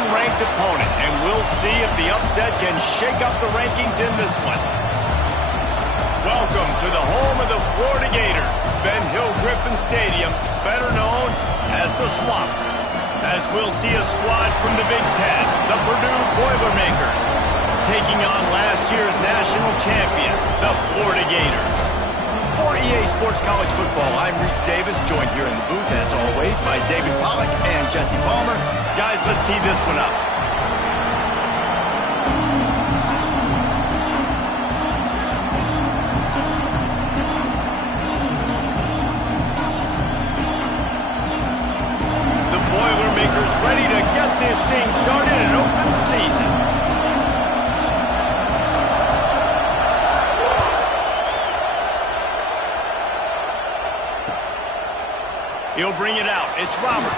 unranked opponent, and we'll see if the upset can shake up the rankings in this one. Welcome to the home of the Florida Gators, Ben Hill Griffin Stadium, better known as the Swamp. As we'll see a squad from the Big Ten, the Purdue Boilermakers, taking on last year's national champions, the Florida Gators. For EA Sports College Football, I'm Reese Davis, joined here in the booth, as always, by David Pollack and Jesse Palmer. Guys, let's tee this one up. The Boilermakers ready to get this thing started and open the season. He'll bring it out. It's Roberts.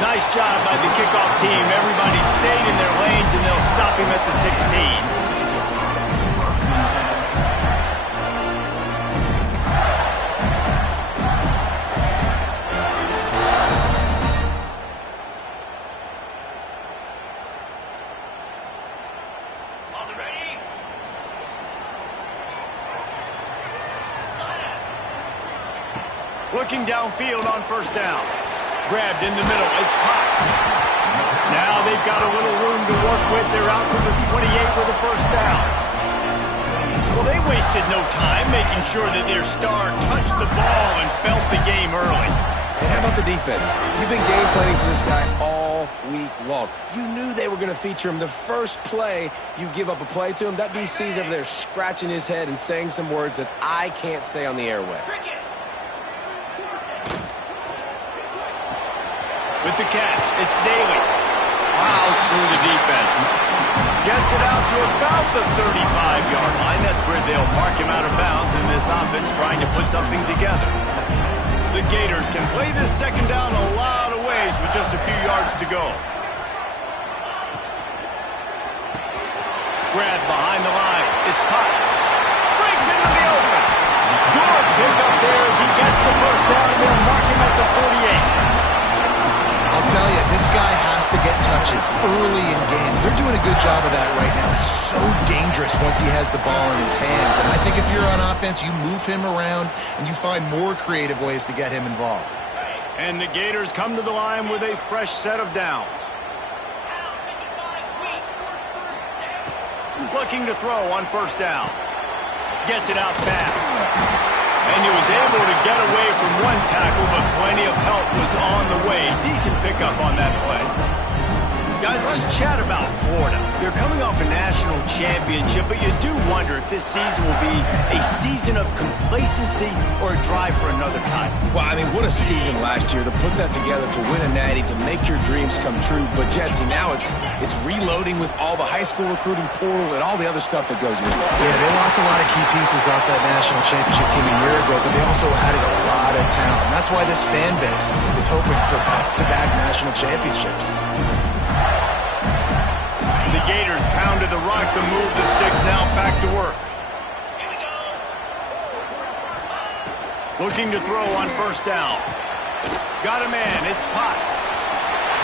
Nice job by the kickoff team. Everybody stayed in their lanes, and they'll stop him at the 16. Looking downfield on first down. Grabbed in the middle. It's Potts. Now they've got a little room to work with. They're out to the 28 with a first down. Well, they wasted no time making sure that their star touched the ball and felt the game early. And how about the defense? You've been game planning for this guy all week long. You knew they were going to feature him. The first play, you give up a play to him. That DC's over there scratching his head and saying some words that I can't say on the airway. With the catch, it's Daly. Plows through the defense. Gets it out to about the 35-yard line. That's where they'll mark him out of bounds in this offense trying to put something together. The Gators can play this second down a lot of ways with just a few yards to go. Grab behind the line. It's Potts. Breaks into the open. Good pick up there as he gets the first down, and they'll mark him at the 48. I'll tell you, this guy has to get touches early in games. They're doing a good job of that right now. He's so dangerous once he has the ball in his hands. And I think if you're on offense, you move him around and you find more creative ways to get him involved. And the Gators come to the line with a fresh set of downs. Looking to throw on first down. Gets it out fast. And he was able to get away from one tackle, but plenty of help was on the way. Decent pickup on that play. Guys, let's chat about Florida. They're coming off a national championship, but you do wonder if this season will be a season of complacency or a drive for another title. Well, I mean, what a season last year to put that together, to win a natty, to make your dreams come true. But, Jesse, now it's reloading with all the high school recruiting portal and all the other stuff that goes with it. Yeah, they lost a lot of key pieces off that national championship team a year ago, but they also added a lot of talent. And that's why this fan base is hoping for back-to-back national championships. The Gators pounded the rock to move the sticks, now back to work. Looking to throw on first down. Got a man, it's Potts.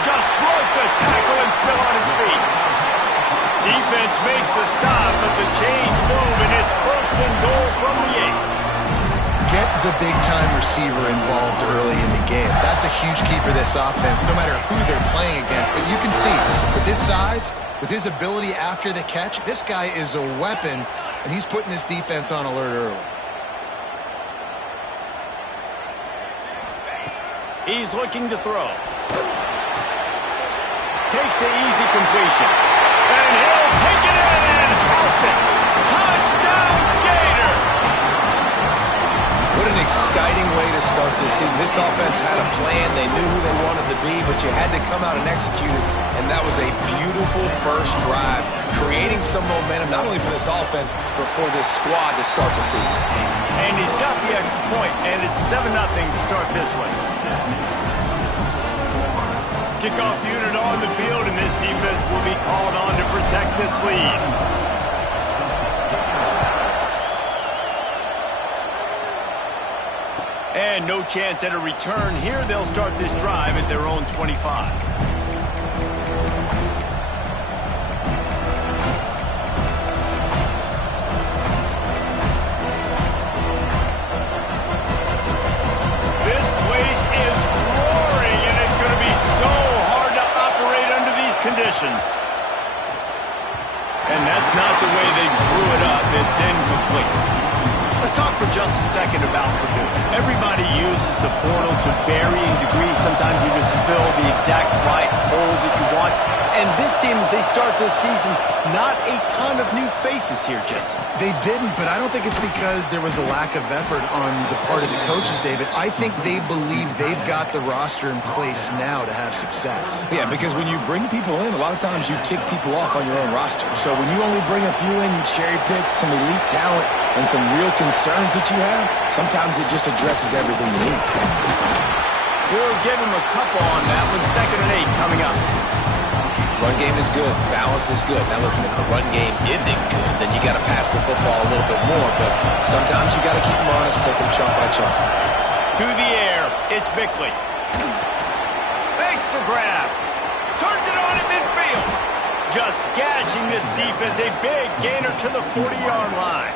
Just broke the tackle and still on his feet. Defense makes a stop, but the chains move, and it's first and goal from the 8. Get the big-time receiver involved early in the game. That's a huge key for this offense, no matter who they're playing against. But you can see, with his size, with his ability after the catch, this guy is a weapon, and he's putting this defense on alert early. He's looking to throw. Takes the easy completion. And he'll take it in and house it. Touchdown, Gator! What an exciting way to start this season. This offense had a plan. They knew who they wanted to be, but you had to come out and execute it. And that was a beautiful first drive, creating some momentum, not only for this offense, but for this squad to start the season. And he's got the extra point, and it's 7-0 to start this one. Kickoff unit on the field, and this defense will be called on to protect this lead. And no chance at a return here. They'll start this drive at their own 25. conditions. And that's not the way they drew it up. It's incomplete. Let's talk for just a second about Purdue. Everybody uses the portal to varying degrees. Sometimes you just fill the exact right hole that you want. And this team, as they start this season, not a ton of new faces here, Jason. They didn't, but I don't think it's because there was a lack of effort on the part of the coaches, David. I think they believe they've got the roster in place now to have success. Yeah, because when you bring people in, a lot of times you tick people off on your own roster. So when you only bring a few in, you cherry pick some elite talent and some real concerns that you have, sometimes it just addresses everything you need. We'll give him a couple on that one. 2nd and 8 coming up. Run game is good. Balance is good. Now listen, if the run game isn't good, then you got to pass the football a little bit more. But sometimes you got to keep them honest, take them chunk by chunk. To the air, it's Bickley. Makes the grab. Turns it on at midfield. Just gashing this defense. A big gainer to the 40-yard line.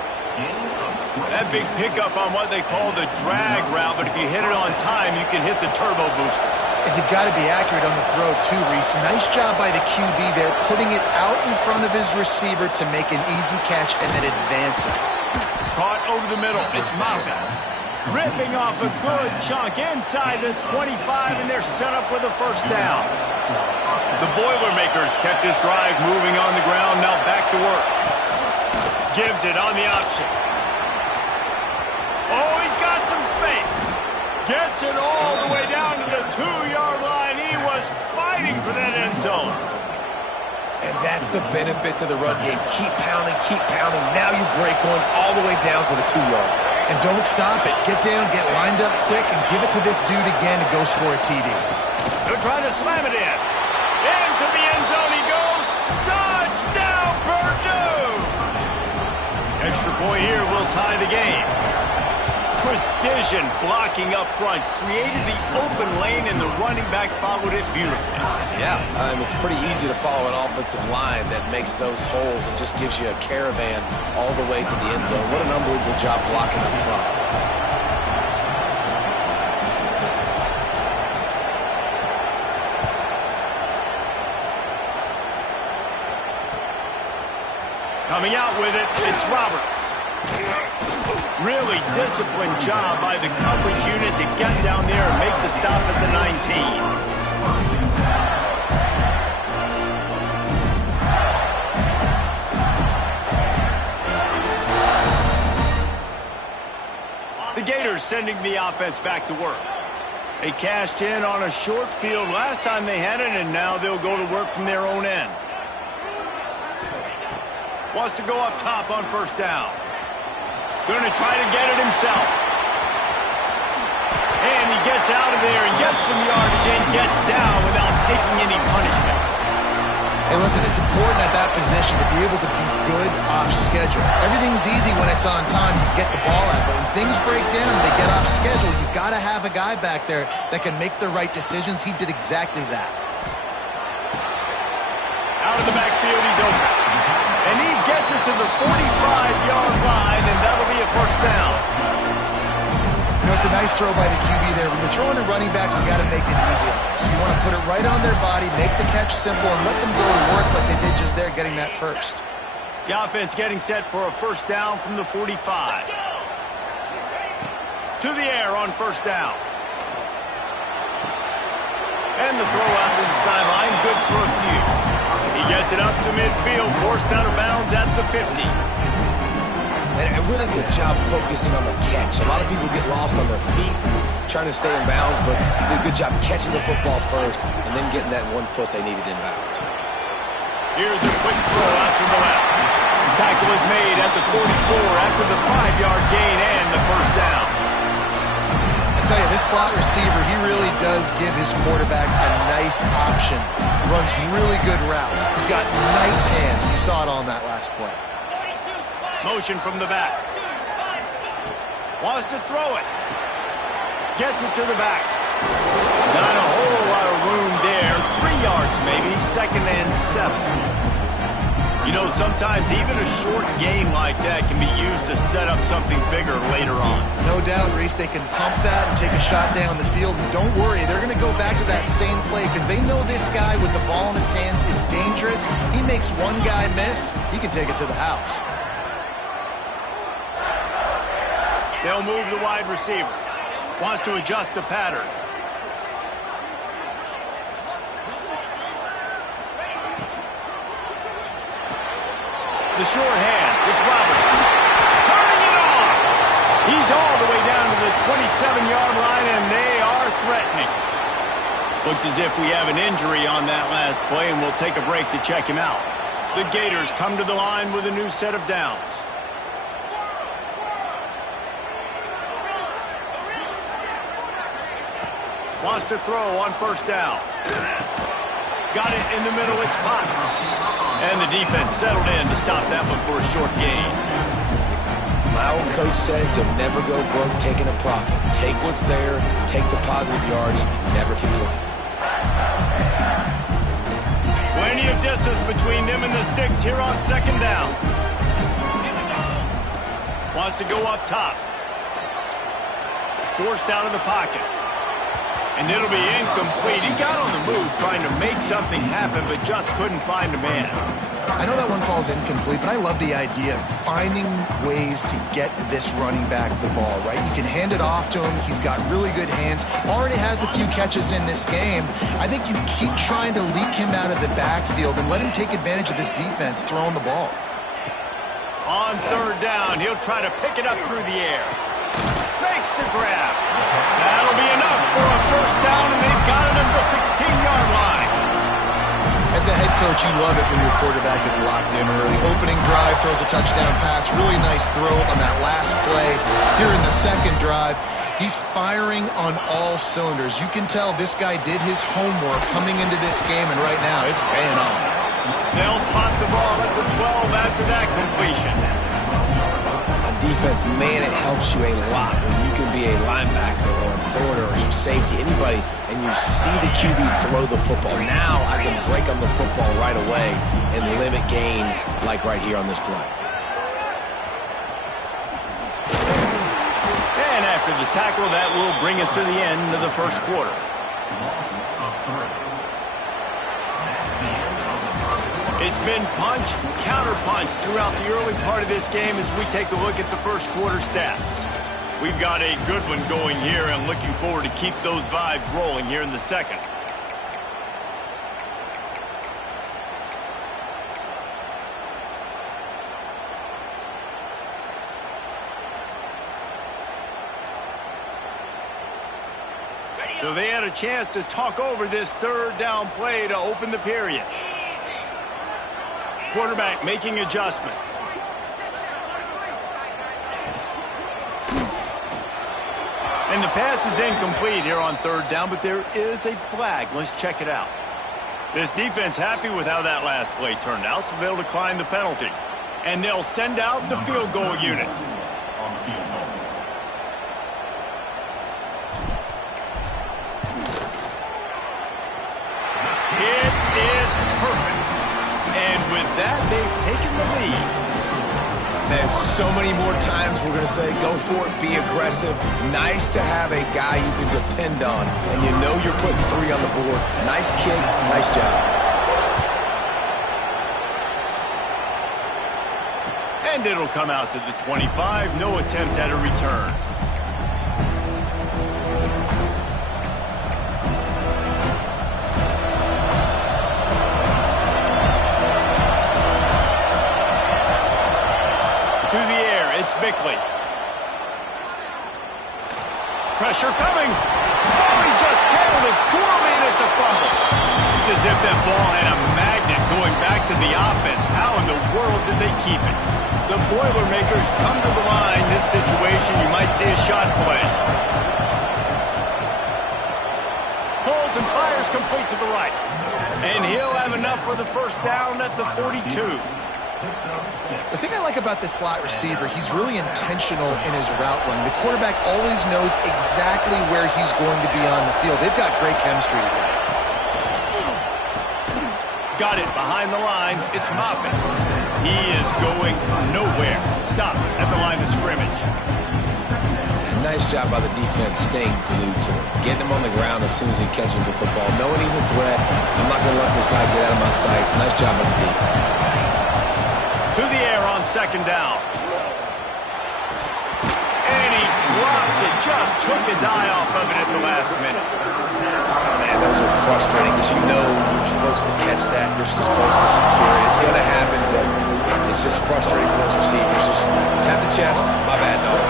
That big pickup on what they call the drag route, but if you hit it on time, you can hit the turbo boosters. And you've got to be accurate on the throw, too, Reese. Nice job by the QB there, putting it out in front of his receiver to make an easy catch and then advance it. Caught over the middle. It's Mauka. Ripping off a good chunk inside the 25, and they're set up with a first down. The Boilermakers kept this drive moving on the ground. Now back to work. Gives it on the option. Oh, he's got some space. Gets it all the way down to the 2-yard line. He was fighting for that end zone. And that's the benefit to the run game. Keep pounding, keep pounding. Now you break one all the way down to the 2-yard. And don't stop it. Get down, get lined up quick, and give it to this dude again to go score a TD. They're trying to slam it in. Into the end zone he goes. Touchdown, Purdue! Extra point here will tie the game. Precision blocking up front, created the open lane, and the running back followed it beautifully. Yeah, it's pretty easy to follow an offensive line that makes those holes and just gives you a caravan all the way to the end zone. What an unbelievable job blocking up front. Coming out with it, it's Roberts. Really disciplined job by the coverage unit to get down there and make the stop at the 19. The Gators sending the offense back to work. They cashed in on a short field last time they had it, and now they'll go to work from their own end. Wants to go up top on first down. Going to try to get it himself. And he gets out of there and gets some yardage and gets down without taking any punishment. Hey, listen, it's important at that position to be able to be good off schedule. Everything's easy when it's on time. You get the ball out. But when things break down, they get off schedule. You've got to have a guy back there that can make the right decisions. He did exactly that. Out of the backfield, he's open. And he gets it to the 45-yard line, and that'll be a first down. You know, it's a nice throw by the QB there. When you're throwing to running backs, you got to make it easy on them. So you want to put it right on their body, make the catch simple, and let them go to work like they did just there, getting that first. The offense getting set for a first down from the 45. To the air on first down. And the throw out to the sideline, good for a few. He gets it up to the midfield, forced out of bounds at the 50. And a really good job focusing on the catch. A lot of people get lost on their feet, trying to stay in bounds, but did a good job catching the football first and then getting that 1 foot they needed in bounds. Here's a quick throw out to the left. Tackle is made at the 44 after the 5-yard gain and the first down. I tell you, this slot receiver, he really does give his quarterback a nice option. He runs really good routes. He's got nice hands. You saw it on that last play. Motion from the back. Wants to throw it. Gets it to the back. Not a whole lot of room there. 3 yards maybe. 2nd and 7. You know, sometimes even a short game like that can be used to set up something bigger later on. No doubt, Reese, they can pump that and take a shot down the field. And don't worry, they're going to go back to that same play because they know this guy with the ball in his hands is dangerous. He makes one guy miss, he can take it to the house. They'll move the wide receiver. Wants to adjust the pattern. The short hands. It's Roberts. Turning it on. He's all the way down to the 27-yard line, and they are threatening. Looks as if we have an injury on that last play, and we'll take a break to check him out. The Gators come to the line with a new set of downs. Wants to throw on first down. Got it in the middle. It's Potts. And the defense settled in to stop that one for a short gain. My old coach said you'll never go broke taking a profit. Take what's there, take the positive yards, and never complain. Plenty of distance between them and the sticks here on second down. Wants to go up top. Forced out of the pocket. And it'll be incomplete. He got on the move trying to make something happen, but just couldn't find a man. I know that one falls incomplete, but I love the idea of finding ways to get this running back the ball, right? You can hand it off to him. He's got really good hands. Already has a few catches in this game. I think you keep trying to leak him out of the backfield and let him take advantage of this defense throwing the ball. On third down, he'll try to pick it up through the air. Makes the grab. That'll be enough for a first down, and they've got it at the 16-yard line. As a head coach, you love it when your quarterback is locked in early. Opening drive, throws a touchdown pass. Really nice throw on that last play. Here in the second drive, he's firing on all cylinders. You can tell this guy did his homework coming into this game, and right now it's paying off. They'll spot the ball at the 12 after that completion. Defense, man, it helps you a lot when you can be a linebacker or a corner or safety, anybody, and you see the QB throw the football. Now I can break on the football right away and limit gains like right here on this play. And after the tackle, that will bring us to the end of the first quarter. It's been punch, counter-punch throughout the early part of this game as we take a look at the first quarter stats. We've got a good one going here and looking forward to keep those vibes rolling here in the second. So they had a chance to talk over this third down play to open the period. Quarterback making adjustments. And the pass is incomplete here on third down, but there is a flag. Let's check it out. This defense happy with how that last play turned out, so they'll decline the penalty. And they'll send out the field goal unit. It is perfect. And with that, they've taken the lead. And so many more times we're going to say, go for it, be aggressive. Nice to have a guy you can depend on, and you know you're putting 3 on the board. Nice kick, nice job. And it'll come out to the 25. No attempt at a return. It's Bickley. Pressure coming. Oh, he just handled it poorly, and it's a fumble. It's as if that ball had a magnet going back to the offense. How in the world did they keep it? The Boilermakers come to the line. This situation, you might see a shot play. Holds and fires complete to the right. And he'll have enough for the first down at the 42. The thing I like about this slot receiver, he's really intentional in his route running. The quarterback always knows exactly where he's going to be on the field. They've got great chemistry together. Got it behind the line. It's Moffitt. He is going nowhere. Stop at the line of scrimmage. nice job by the defense staying glued to him, getting him on the ground as soon as he catches the football, knowing he's a threat. I'm not going to let this guy get out of my sights. Nice job by the D. To the air on second down. And he drops it. Just took his eye off of it at the last minute. Man, those are frustrating because you know you're supposed to catch that. You're supposed to secure it. It's going to happen, but it's just frustrating for those receivers. Just tap the chest. My bad, dog.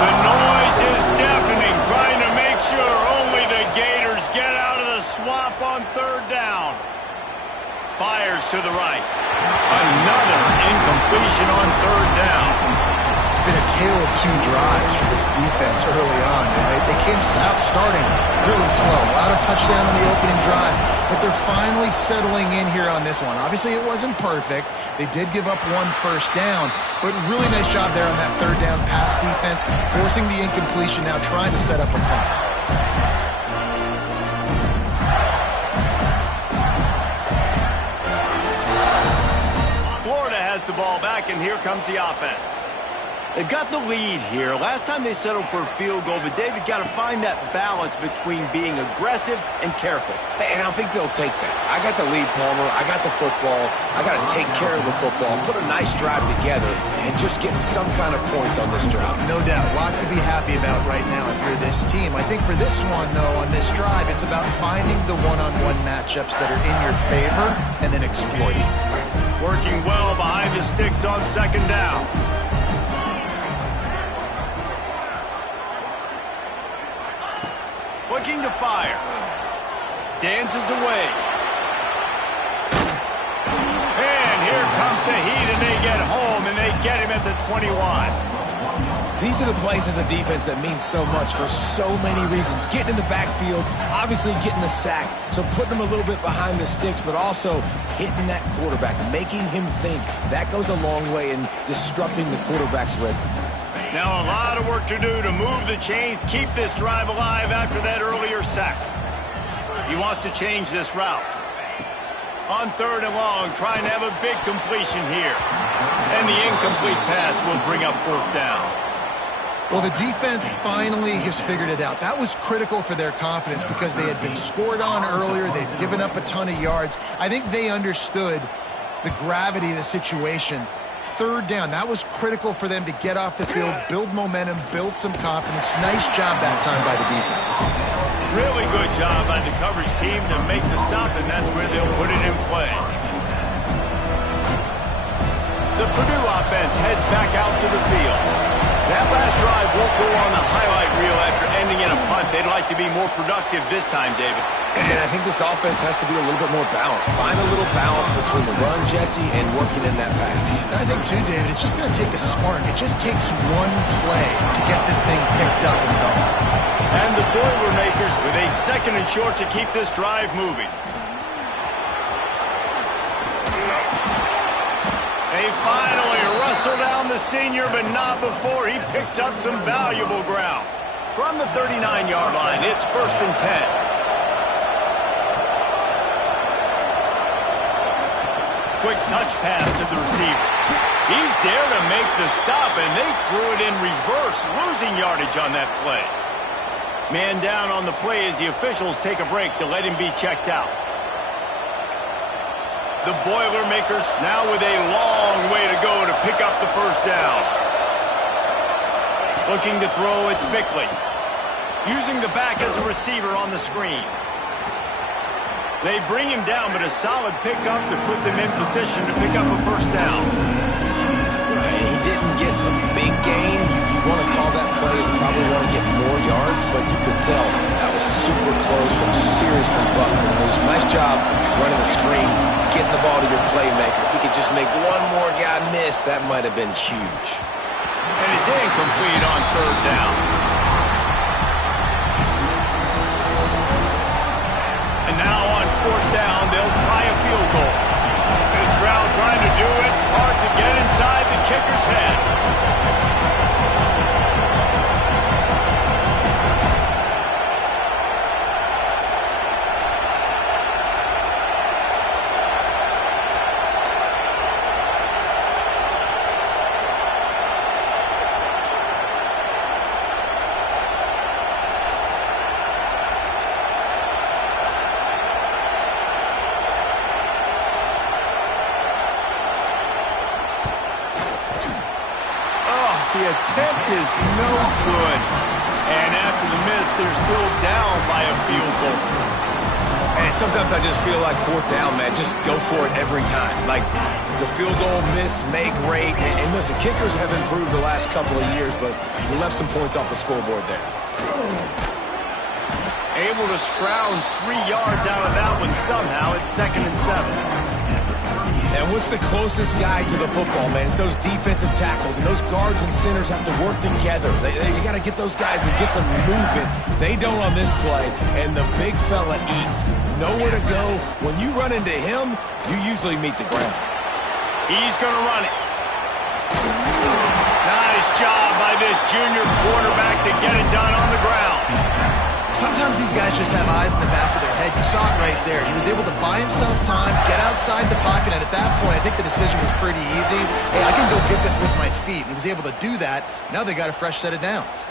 The noise is deafening, trying to make sure only the Gators get out of the swamp on third down. Fires to the right. Another incompletion on third down. It's been a tale of two drives for this defense early on. They came out starting really slow, out of touchdown on the opening drive, but they're finally settling in here on this one. Obviously, it wasn't perfect. They did give up one first down, but really nice job there on that third down pass defense, forcing the incompletion, now trying to set up a punt. Florida has the ball back, and here comes the offense. They've got the lead here. Last time they settled for a field goal, but David got to find that balance between being aggressive and careful. And I think they'll take that. I got the lead, Palmer. I got the football. I got to take care of the football, put a nice drive together, and just get some kind of points on this drive. No doubt. Lots to be happy about right now if you're this team. I think for this one, though, on this drive, it's about finding the one-on-one matchups that are in your favor and then exploiting. Working well behind the sticks on second down. Looking to fire. Dances away. And here comes the heat, and they get home, and they get him at the 21. These are the plays as a defense that mean so much for so many reasons. Getting in the backfield, obviously getting the sack, so putting him a little bit behind the sticks, but also hitting that quarterback, making him think. That goes a long way in disrupting the quarterback's rhythm. Now a lot of work to do to move the chains, keep this drive alive after that earlier sack. He wants to change this route. On third and long, trying to have a big completion here. And the incomplete pass will bring up fourth down. Well, the defense finally has figured it out. That was critical for their confidence because they had been scored on earlier. They'd given up a ton of yards. I think they understood the gravity of the situation. Third down, that was critical for them to get off the field, build momentum, build some confidence. Nice job that time by the defense. Really good job by the coverage team to make the stop, and that's where they'll put it in play. The Purdue offense heads back out to the field. That last drive won't go on the highlight reel after ending in a punt. They'd like to be more productive this time, David. And I think this offense has to be a little bit more balanced. Find a little balance between the run, Jesse, and working in that pass. I think, too, David, it's just going to take a spark. It just takes one play to get this thing picked up and going. And the Boilermakers with a second and short to keep this drive moving. They finally wrestle down the senior, but not before he picks up some valuable ground. From the 39-yard line, it's 1st and 10. Quick touch pass to the receiver. He's there to make the stop, and they threw it in reverse, losing yardage on that play. Man down on the play as the officials take a break to let him be checked out. The Boilermakers now with a long way to go to pick up the first down. Looking to throw, it's Bickley. Using the back as a receiver on the screen. They bring him down, but a solid pickup to put them in position to pick up a first down. He didn't get a big gain. You want to call that play and probably want to get more yards, but you could tell that was super close from seriously busting loose. Nice job running the screen, getting the ball to your playmaker. If he could just make one more guy miss, that might have been huge. And it's incomplete on third down. And now on fourth down, they'll try a field goal. This crowd trying to do its part to get inside the kicker's head. The attempt is no good. And after the miss, they're still down by a field goal. And sometimes I just feel like fourth down, man, just go for it every time. Like the field goal miss, make rate. And listen, kickers have improved the last couple of years, but we left some points off the scoreboard there. Able to scrounge 3 yards out of that one somehow. It's 2nd and 7. And what's the closest guy to the football, man? It's those defensive tackles, and those guards and centers have to work together. They got to get those guys and get some movement. They don't on this play, and the big fella eats. Nowhere to go. When you run into him, you usually meet the ground. He's going to run it. Nice job by this junior quarterback to get it done on the ground. Sometimes these guys just have eyes in the back of their head. You saw it right there. He was able to buy himself time, get outside the pocket, and at that point, I think the decision was pretty easy. Hey, I can go get this with my feet. And he was able to do that. Now they got a fresh set of downs.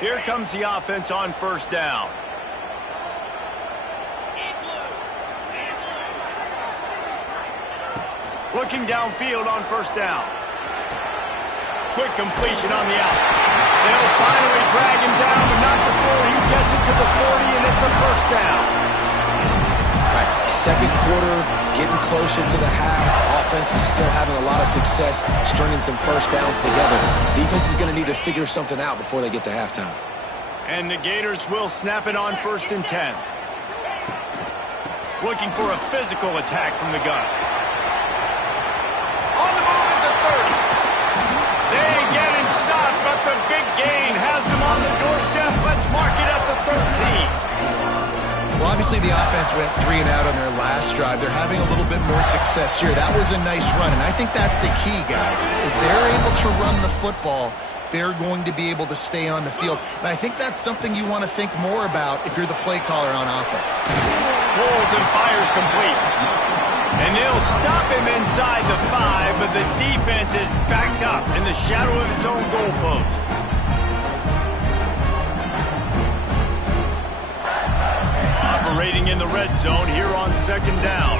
Here comes the offense on first down. Looking downfield on first down. Quick completion on the out. They'll finally drag him down, but not before he gets it to the 40, and it's a first down. Right. Second quarter, getting closer to the half. Offense is still having a lot of success stringing some first downs together. Defense is going to need to figure something out before they get to halftime. And the Gators will snap it on 1st and 10. Looking for a physical attack from the gun. On the move at the 30. They get him stopped, but the big gain has them on the doorstep. Let's mark it at the 13. Well, obviously the offense went 3 and out on their last drive. They're having a little bit more success here. That was a nice run, and I think that's the key, guys. If they're able to run the football, they're going to be able to stay on the field. And I think that's something you want to think more about if you're the play caller on offense. Pulls and fires complete. And they'll stop him inside the 5, but the defense is backed up in the shadow of its own goalpost. Operating in the red zone here on 2nd down.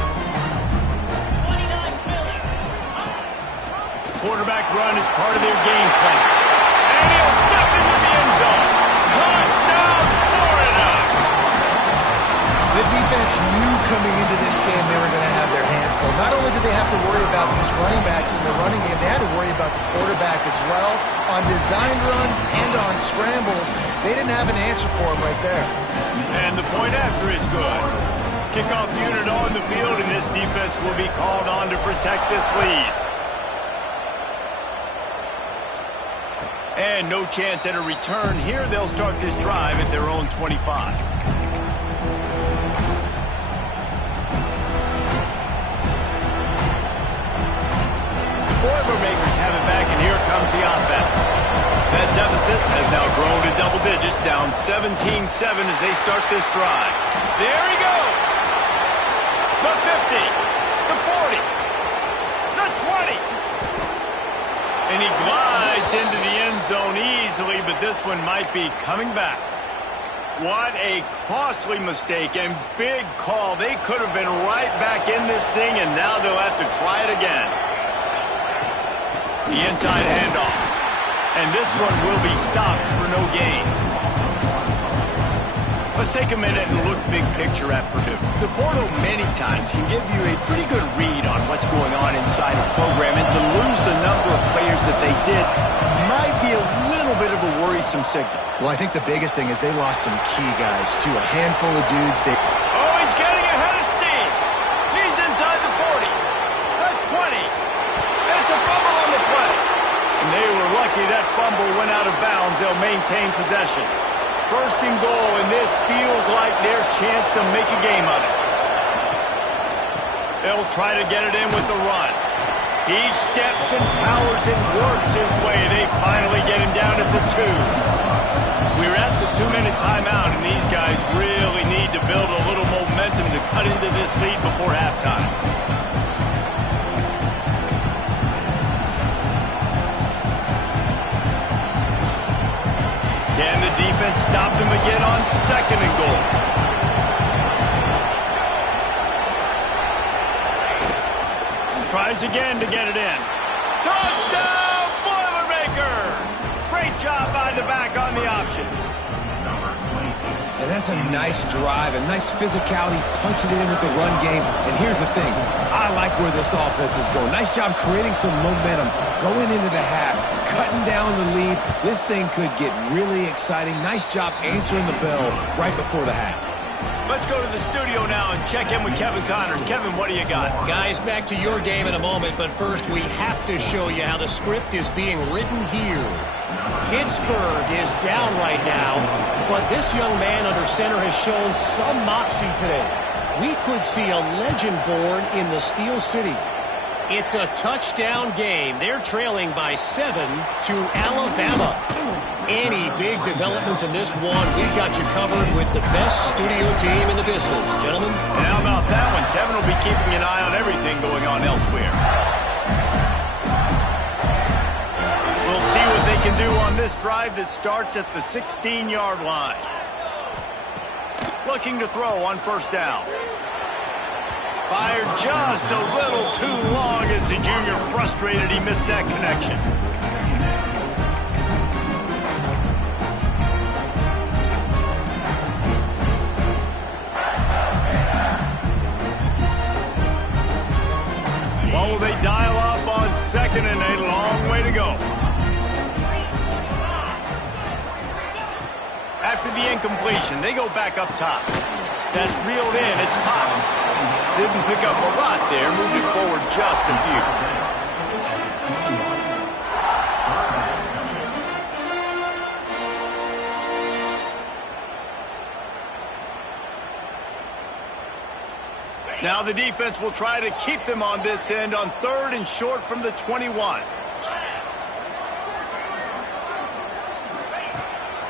Quarterback run is part of their game plan. And he'll step into the end zone. Touchdown, Florida! The defense knew coming into this game they were going to have their hands full. Not only did they have to worry about these running backs in the running game, they had to worry about the quarterback as well. On designed runs and on scrambles, they didn't have an answer for him right there. And the point after is good. Kickoff unit on the field, and this defense will be called on to protect this lead. And no chance at a return here. They'll start this drive at their own 25. Boilermakers have it back, and here comes the offense. That deficit has now grown to double digits, down 17-7 as they start this drive. There he goes! The 50, the 40, the 20. And he glides into the end zone easily, but this one might be coming back. What a costly mistake and big call. They could have been right back in this thing, and now they'll have to try it again. The inside handoff. And this one will be stopped for no gain. Let's take a minute and look big picture at Purdue. The portal many times can give you a pretty good read on what's going on inside a program, and to lose the number of players that they did might be a little bit of a worrisome signal. Well, I think the biggest thing is they lost some key guys, too. A handful of dudes. Oh, he's getting ahead of steam. He's inside the 40, the 20. It's a fumble on the play. And they were lucky that fumble went out of bounds. They'll maintain possession. 1st and goal, and this feels like their chance to make a game of it. They'll try to get it in with the run. He steps and powers and works his way. They finally get him down at the 2. We're at the 2-minute timeout, and these guys really need to build a little momentum to cut into this lead before halftime. Can the defense stop them again on 2nd and goal? Tries again to get it in. Touchdown, Boilermakers! Great job by the back on the option. And that's a nice drive, a nice physicality, punching it in with the run game. And here's the thing, I like where this offense is going. Nice job creating some momentum, going into the half, cutting down the lead. This thing could get really exciting. Nice job answering the bell right before the half. Let's go to the studio now and check in with Kevin Connors. Kevin, what do you got? Guys, back to your game in a moment, but first we have to show you how the script is being written here. Pittsburgh is down right now, but this young man under center has shown some moxie today. We could see a legend born in the Steel City. It's a touchdown game. They're trailing by 7 to Alabama. Any big developments in this one, we've got you covered with the best studio team in the business. Gentlemen? And how about that one? Kevin will be keeping an eye on everything going on elsewhere. We'll see what they can do on this drive that starts at the 16-yard line. Looking to throw on first down. Fired just a little too long as the junior frustrated he missed that connection. What will they dial up on second and a long way to go? After the incompletion, they go back up top. That's reeled in. It's Potts. Didn't pick up a lot there. Moved it forward just a few. Now the defense will try to keep them on this end on third and short from the 21.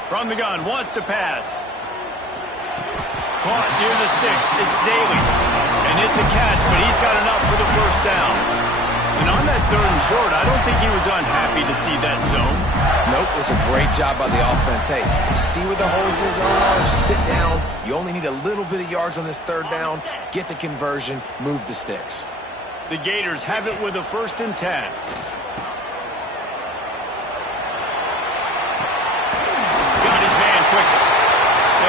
From the gun, wants to pass. Caught near the sticks. It's Daly. And it's a catch, but he's got enough for the first down. And on that third and short, I don't think he was unhappy to see that zone. Nope, it was a great job by the offense. Hey, see where the holes in the zone are, sit down. You only need a little bit of yards on this third down. Get the conversion, move the sticks. The Gators have it with a 1st and 10. Got his man quickly.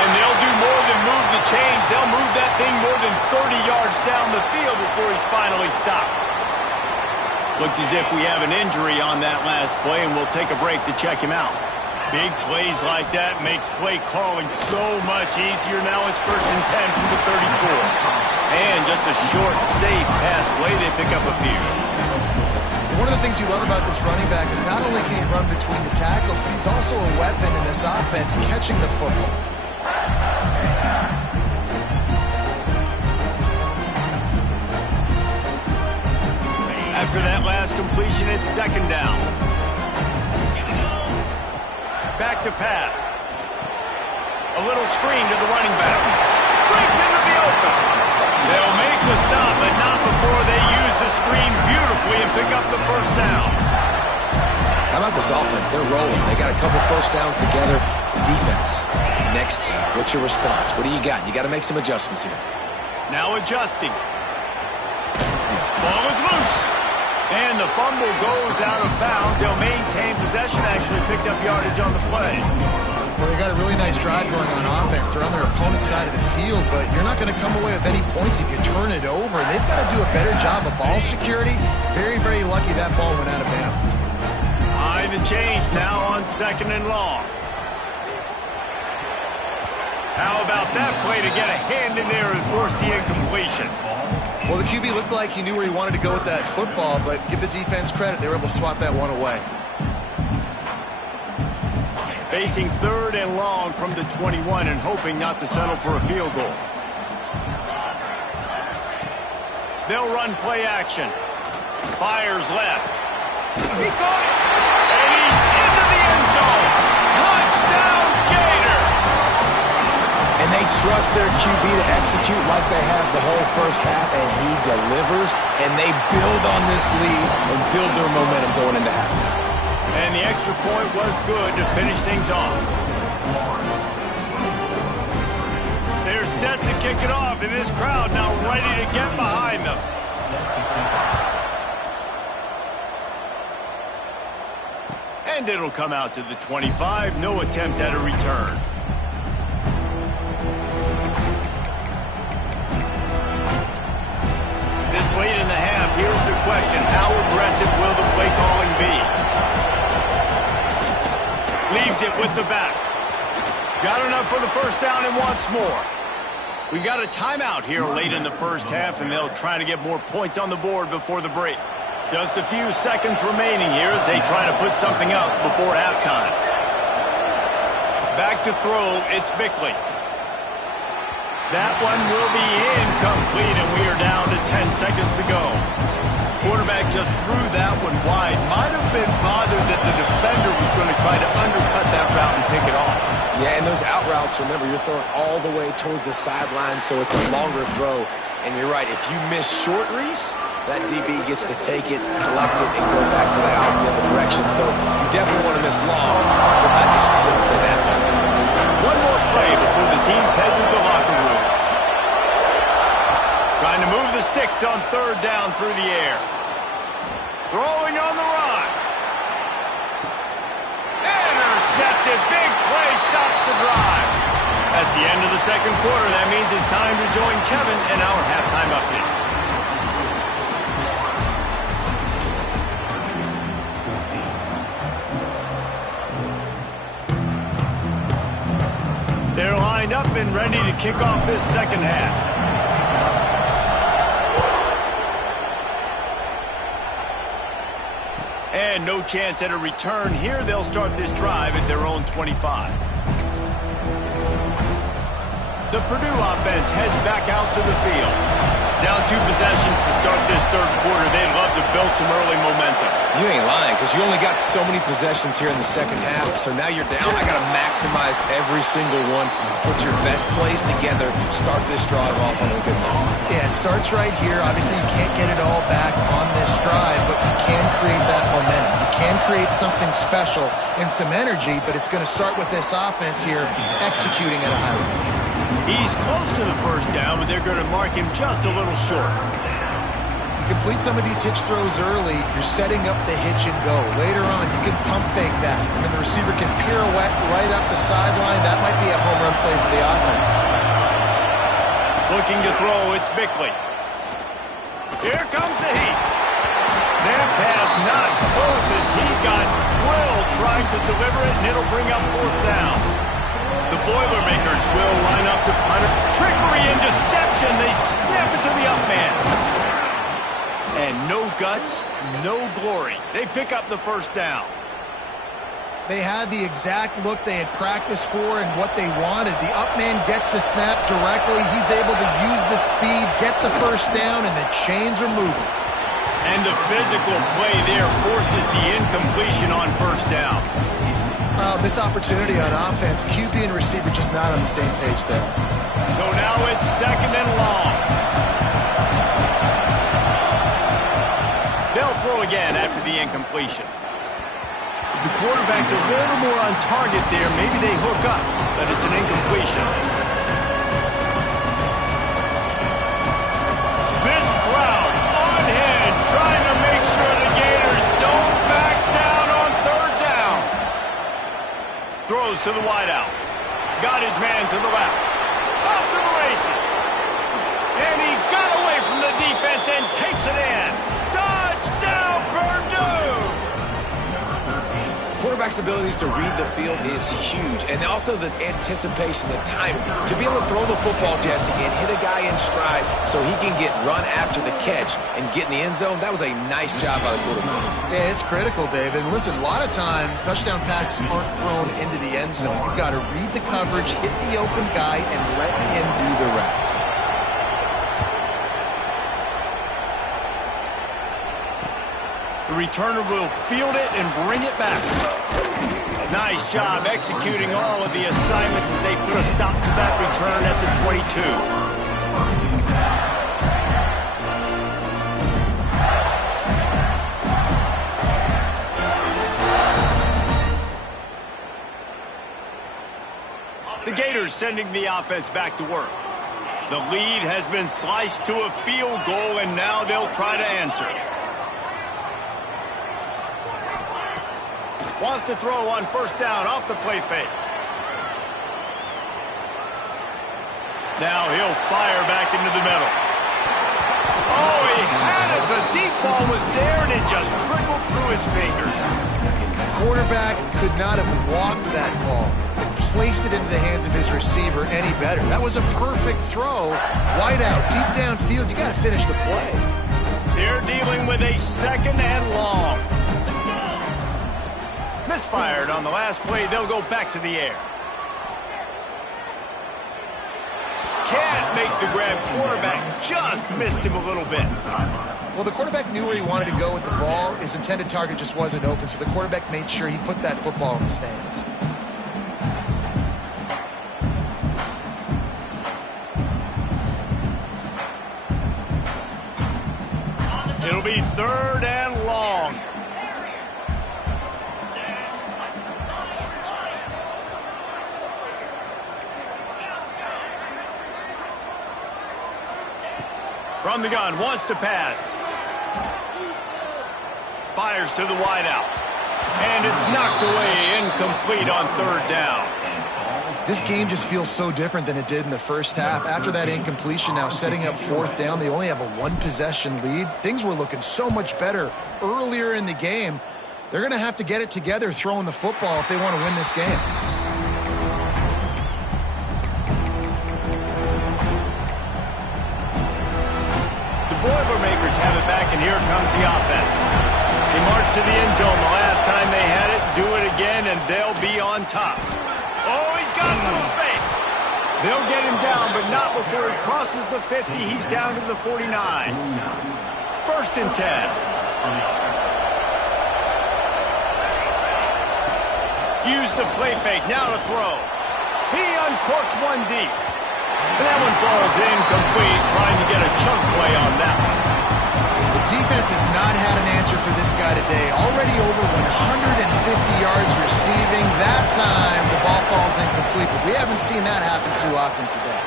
And they'll do more than move the chains. They'll move that thing more than 30 yards down the field before he's finally stopped. Looks as if we have an injury on that last play, and we'll take a break to check him out. Big plays like that makes play calling so much easier. Now it's 1st and 10 from the 34. And just a short, safe pass play. They pick up a few. One of the things you love about this running back is not only can he run between the tackles, but he's also a weapon in this offense catching the football. After that last completion, it's 2nd down. Back to pass. A little screen to the running back. Breaks into the open. They'll make the stop, but not before they use the screen beautifully and pick up the first down. How about this offense? They're rolling. They got a couple first downs together. Defense. Next, what's your response? What do you got? You got to make some adjustments here. Now adjusting. Ball is loose. And the fumble goes out of bounds. They'll maintain possession. Actually picked up yardage on the play. Well, they got a really nice drive going on offense. They're on their opponent's side of the field, but you're not going to come away with any points if you turn it over. They've got to do a better job of ball security. Very, very lucky that ball went out of bounds. High the chains now on 2nd and long. How about that play to get a hand in there and force the incompletion? Well, the QB looked like he knew where he wanted to go with that football, but give the defense credit. They were able to swat that one away. Facing 3rd and long from the 21 and hoping not to settle for a field goal. They'll run play action. Fires left. He caught it! And he's into the end zone! Touchdown, Gator! And they trust their QB to execute like they have the whole first half, and he delivers, and they build on this lead and build their momentum going into halftime. And the extra point was good to finish things off. They're set to kick it off, and this crowd now ready to get behind them. And it'll come out to the 25. No attempt at a return. This late in the half, here's the question. How aggressive will the play calling be? Leaves it with the back. Got enough for the first down and wants more. We got a timeout here late in the first half, and they'll try to get more points on the board before the break. Just a few seconds remaining here as they try to put something up before halftime. Back to throw, it's Bickley. That one will be incomplete, and we are down to 10 seconds to go. Quarterback just threw that one wide. Might have been bothered that the defender was going to try to undercut that route and pick it off. Yeah, and those out routes, remember, you're throwing all the way towards the sideline, so it's a longer throw. And you're right, if you miss short, Reese, that DB gets to take it, collect it, and go back to the house the other direction. So you definitely want to miss long, but I just wouldn't say that one. One more play before the teams head to the locker rooms. Trying to move the sticks on third down through the air. Throwing on the run. Intercepted. Big play stops the drive. That's the end of the second quarter. That means it's time to join Kevin in our halftime update. They're lined up and ready to kick off this second half. And no chance at a return here. They'll start this drive at their own 25. The Purdue offense heads back out to the field. Down 2 possessions to start this third quarter. They'd love to build some early momentum. You ain't lying, because you only got so many possessions here in the second half, so now you're down. I got to maximize every single one. Put your best plays together. Start this drive off on a good note. Yeah, it starts right here. Obviously, you can't get it all back on this drive, but you can create that momentum. You can create something special and some energy, but it's going to start with this offense here executing at a high level. He's close to the first down, but they're going to mark him just a little short. You complete some of these hitch throws early, you're setting up the hitch and go. Later on, you can pump fake that. I mean, the receiver can pirouette right up the sideline. That might be a home run play for the offense. Looking to throw, it's Bickley. Here comes the heat. That pass not close as he got drilled trying to deliver it, and it'll bring up fourth down. The Boilermakers will line up to punt it. Trickery and deception. They snap it to the up man. And no guts, no glory. They pick up the first down. They had the exact look they had practiced for and what they wanted. The up man gets the snap directly. He's able to use the speed, get the first down, and the chains are moving. And the physical play there forces the incompletion on first down. Missed opportunity on offense. QB and receiver just not on the same page there. So now it's second and long. They'll throw again after the incompletion. If the quarterback's a little more on target there, maybe they hook up, but it's an incompletion. This crowd on hand trying to make sure the Gators don't back down on third down. Throws to the wideout. Got his man to the left. Off to the races. And he got away from the defense and takes it in. Touchdown, Purdue! Quarterback's abilities to read the field is huge, and also the anticipation, the timing. To be able to throw the football, Jesse, and hit a guy in stride so he can get run after the catch and get in the end zone, that was a nice job by the quarterback. Yeah, it's critical, David. And listen, a lot of times, touchdown passes aren't thrown into the end zone. You've got to read the coverage, hit the open guy, and let him do the rest. The returner will field it and bring it back. Nice job executing all of the assignments as they put a stop to that return at the 22. The Gators sending the offense back to work. The lead has been sliced to a field goal, and now they'll try to answer. Wants to throw on first down off the play fake. Now he'll fire back into the middle. Oh, he had it. The deep ball was there, and it just trickled through his fingers. Quarterback could not have walked that ball and placed it into the hands of his receiver any better. That was a perfect throw. Wide out, deep downfield. You got to finish the play. They're dealing with a 2nd and long. Misfired on the last play. They'll go back to the air. Can't make the grab. Quarterback just missed him a little bit. Well, the quarterback knew where he wanted to go with the ball. His intended target just wasn't open, so the quarterback made sure he put that football in the stands. It'll be 3rd and long. From the gun, wants to pass. Fires to the wideout. And it's knocked away, incomplete on 3rd down. This game just feels so different than it did in the first half. After that incompletion, now setting up 4th down, they only have a 1-possession lead. Things were looking so much better earlier in the game. They're going to have to get it together throwing the football if they want to win this game. Boilermakers have it back, and here comes the offense. They marched to the end zone the last time they had it. Do it again, and they'll be on top. Oh, he's got some space. They'll get him down, but not before he crosses the 50. He's down to the 49. 1st and 10. Use the play fake. Now to throw. He uncorks one deep. And that one falls incomplete, trying to get a chunk play on that one. The defense has not had an answer for this guy today. Already over 150 yards receiving. That time, the ball falls incomplete, but we haven't seen that happen too often today.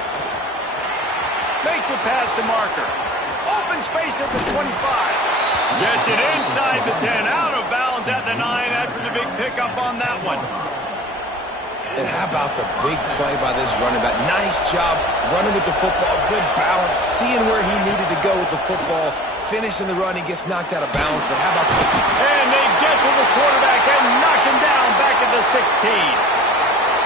Makes a pass to Marker. Open space at the 25. Gets it inside the 10, out of bounds at the 9 after the big pickup on that one. And how about the big play by this running back? Nice job running with the football. Good balance, seeing where he needed to go with the football. Finishing the run, he gets knocked out of bounds. But how about the... And they get to the quarterback and knock him down back at the 16.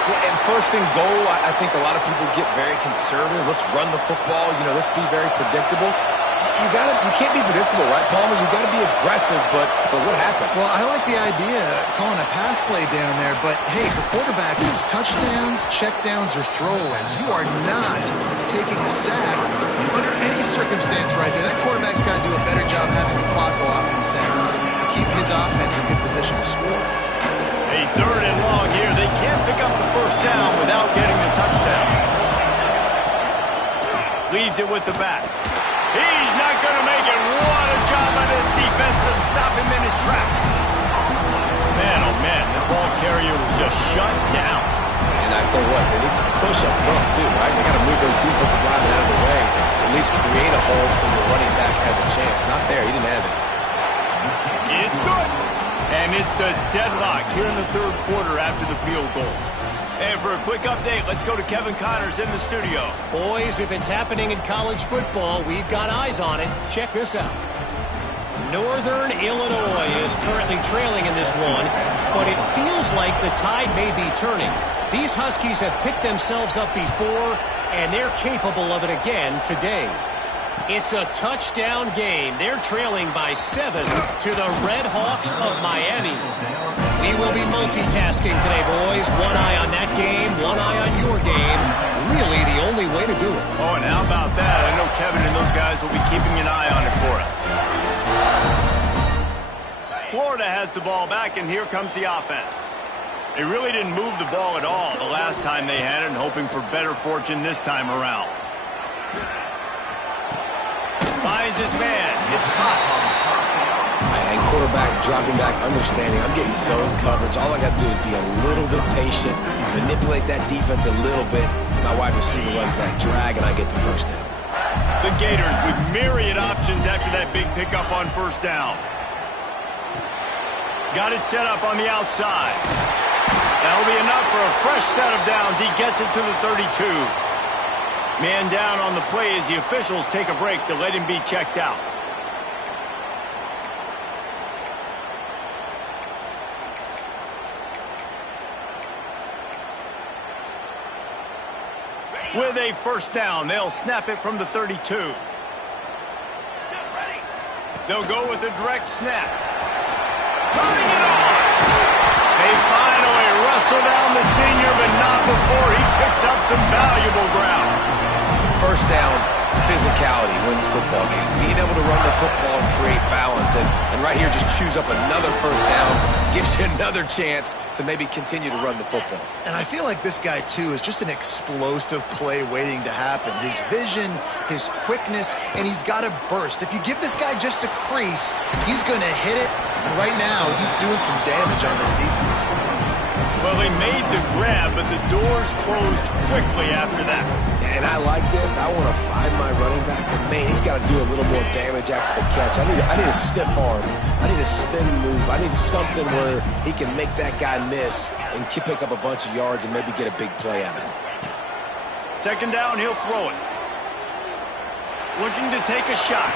Yeah, and 1st and goal, I think a lot of people get very conservative. Let's run the football. You know, let's be very predictable. You can't be predictable, right, Palmer? You got to be aggressive, but what happened? Well, I like the idea of calling a pass play down there, but hey, for quarterbacks, it's touchdowns, checkdowns, or throwaways. You are not taking a sack under any circumstance right there. That quarterback's got to do a better job having the clock go off in the sack to keep his offense in good position to score. A 3rd and long here. They can't pick up the 1st down without getting the touchdown. Leaves it with the back. He's not going to make it. What a job by this defense to stop him in his tracks. Man, oh man, the ball carrier was just shut down. And I tell you what, they need some push up front too, right? They got to move those defensive linemen out of the way. At least create a hole so the running back has a chance. Not there. He didn't have it. It's good. And it's a deadlock here in the 3rd quarter after the field goal. And for a quick update, let's go to Kevin Connors in the studio. Boys, if it's happening in college football, we've got eyes on it. Check this out. Northern Illinois is currently trailing in this one, but it feels like the tide may be turning. These Huskies have picked themselves up before, and they're capable of it again today. It's a touchdown game. They're trailing by 7 to the Red Hawks of Miami. We will be multitasking today, boys. One eye on that game, one eye on your game. Really the only way to do it. Oh, and how about that? I know Kevin and those guys will be keeping an eye on it for us. Florida has the ball back, and here comes the offense. They really didn't move the ball at all the last time they had it, and hoping for better fortune this time around. Finds his man. It's Potts. And quarterback dropping back, understanding I'm getting zone coverage. All I got to do is be a little bit patient, manipulate that defense a little bit. My wide receiver runs that drag, and I get the 1st down. The Gators with myriad options after that big pickup on 1st down. Got it set up on the outside. That'll be enough for a fresh set of downs. He gets it to the 32. Man down on the play as the officials take a break to let him be checked out. With a first down, they'll snap it from the 32. They'll go with a direct snap. Turning it on! They finally wrestle down the senior, but not before he picks up some valuable ground. First down, physicality wins football games. Being able to run the football and create balance. And right here, just choose up another first down. Gives you another chance to maybe continue to run the football. And I feel like this guy, too, is just an explosive play waiting to happen. His vision, his quickness, and he's got a burst. If you give this guy just a crease, he's going to hit it. And right now, he's doing some damage on this defense. Well, they made the grab, but the doors closed quickly after that. And I like this. I want to find my running back, but man, he's got to do a little more damage after the catch. I need a stiff arm. I need a spin move. I need something where he can make that guy miss and pick up a bunch of yards and maybe get a big play out of it. Second down, he'll throw it. Looking to take a shot.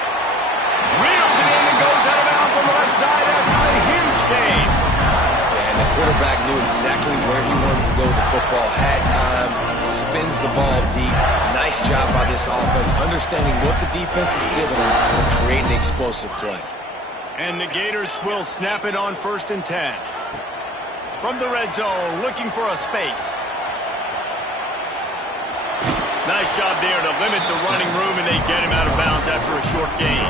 Reels it in and goes out of bounds on the left side after a huge gain. And the quarterback knew exactly where he wanted to go with the football, had time, spins the ball deep. Nice job by this offense, understanding what the defense is giving him and creating the explosive play. And the Gators will snap it on 1st and 10. From the red zone, looking for a space. Nice job there to limit the running room, and they get him out of bounds after a short gain.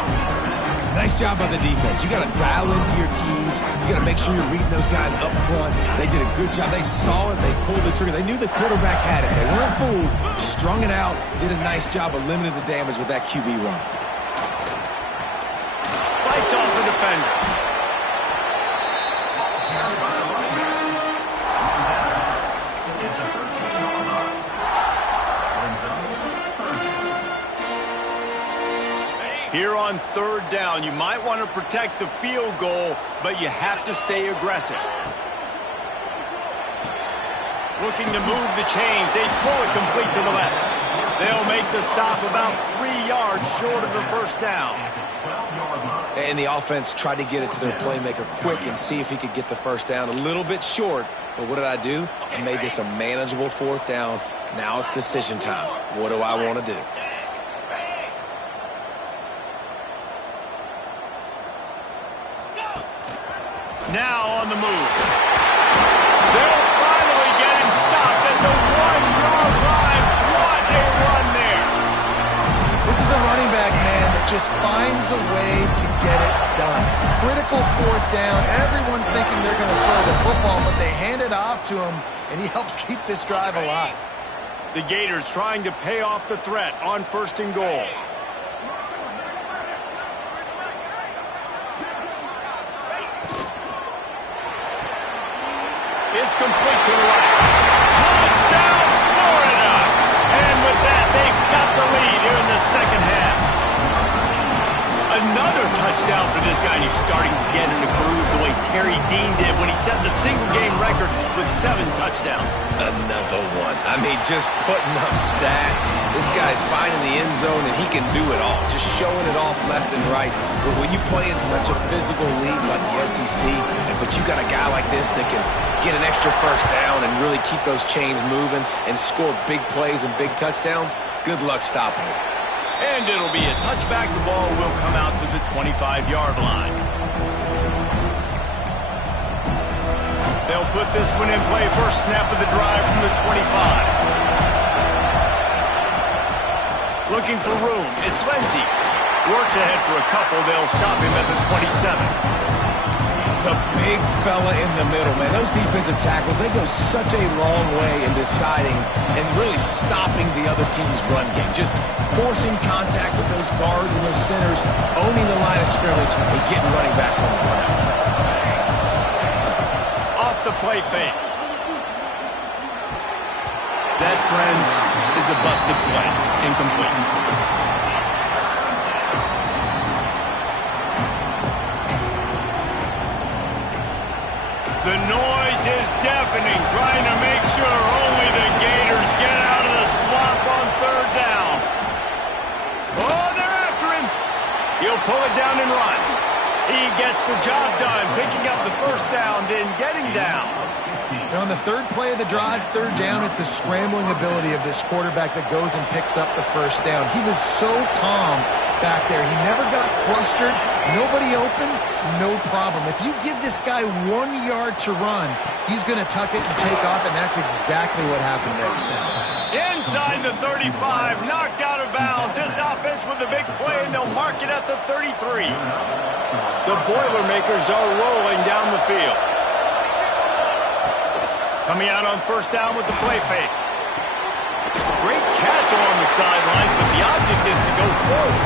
Nice job by the defense. You got to dial into your keys. You got to make sure you're reading those guys up front. They did a good job. They saw it. They pulled the trigger. They knew the quarterback had it. They weren't fooled. Strung it out. Did a nice job of limiting the damage with that QB run. Fights off the defender. Here on 3rd down, you might want to protect the field goal, but you have to stay aggressive. Looking to move the chains. They pull it complete to the left. They'll make the stop about 3 yards short of the first down. And the offense tried to get it to their playmaker quick and see if he could get the first down. A little bit short, but what did I do? I made this a manageable 4th down. Now it's decision time. What do I want to do? Now on the move. They'll finally get him stopped at the 1-yard line. What a run there. This is a running back, man, that just finds a way to get it done. Critical 4th down. Everyone thinking they're going to throw the football, but they hand it off to him, and he helps keep this drive alive. The Gators trying to pay off the threat on 1st and goal. It's complete to the right. Touchdown, Florida! And with that, they've got the lead here in the second half. Another touchdown for this guy, and he's starting to get in a groove the way Terry Dean did when he set the single-game record with 7 touchdowns. Another one. I mean, just putting up stats. This guy's finding the end zone, and he can do it all. Just showing it off left and right. But when you play in such a physical league like the SEC, but you got a guy like this that can get an extra first down and really keep those chains moving and score big plays and big touchdowns, good luck stopping him. And it'll be a touchback. The ball will come out to the 25-yard line. They'll put this one in play. First snap of the drive from the 25. Looking for room. It's Lindsey. Works ahead for a couple. They'll stop him at the 27. The big fella in the middle, man. Those defensive tackles, they go such a long way in deciding and really stopping the other team's run game. Just forcing contact with those guards and those centers, owning the line of scrimmage, and getting running backs on the ground. Off the play fake. That, friends, is a busted play. Incomplete. stiffening, trying to make sure only the Gators get out of the swamp on third down. Oh, they're after him. He'll pull it down and run. He gets the job done, picking up the first down, then getting down. And on the third play of the drive, third down, it's the scrambling ability of this quarterback that goes and picks up the first down. He was so calm back there. He never got flustered. Nobody open, no problem. If you give this guy 1 yard to run, he's going to tuck it and take off, and that's exactly what happened there. Inside the 35, knocked out of bounds. This offense with a big play, and they'll mark it at the 33. The Boilermakers are rolling down the field. Coming out on first down with the play fake. Great catch along the sidelines, but the object is to go forward.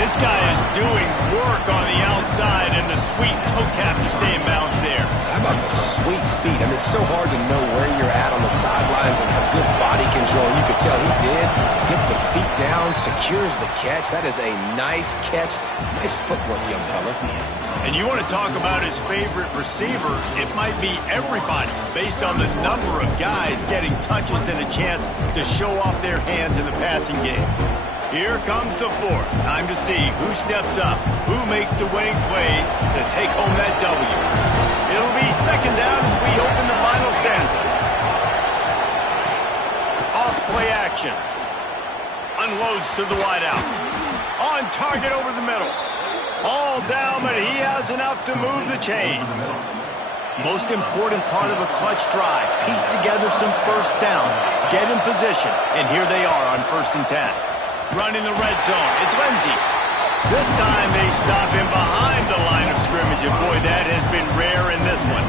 This guy is doing work on the outside, and the sweet toe tap to stay in bounds there. How about the sweet feet? I mean, it's so hard to know where you're at on the sidelines and have good body control. You could tell he did. Gets the feet down, secures the catch. That is a nice catch. Nice footwork, young fella. And you want to talk about his favorite receiver, it might be everybody, based on the number of guys getting touches and a chance to show off their hands in the passing game. Here comes the fourth. Time to see who steps up, who makes the winning plays to take home that W. It'll be second down as we open the final stanza. Off play action. Unloads to the wideout. On target over the middle. All down, but he has enough to move the chains. Most important part of a clutch drive. Piece together some first downs. Get in position. And here they are on 1st and 10. Running the red zone. It's Lindsey. This time they stop him behind the line of scrimmage. And boy, that has been rare in this one.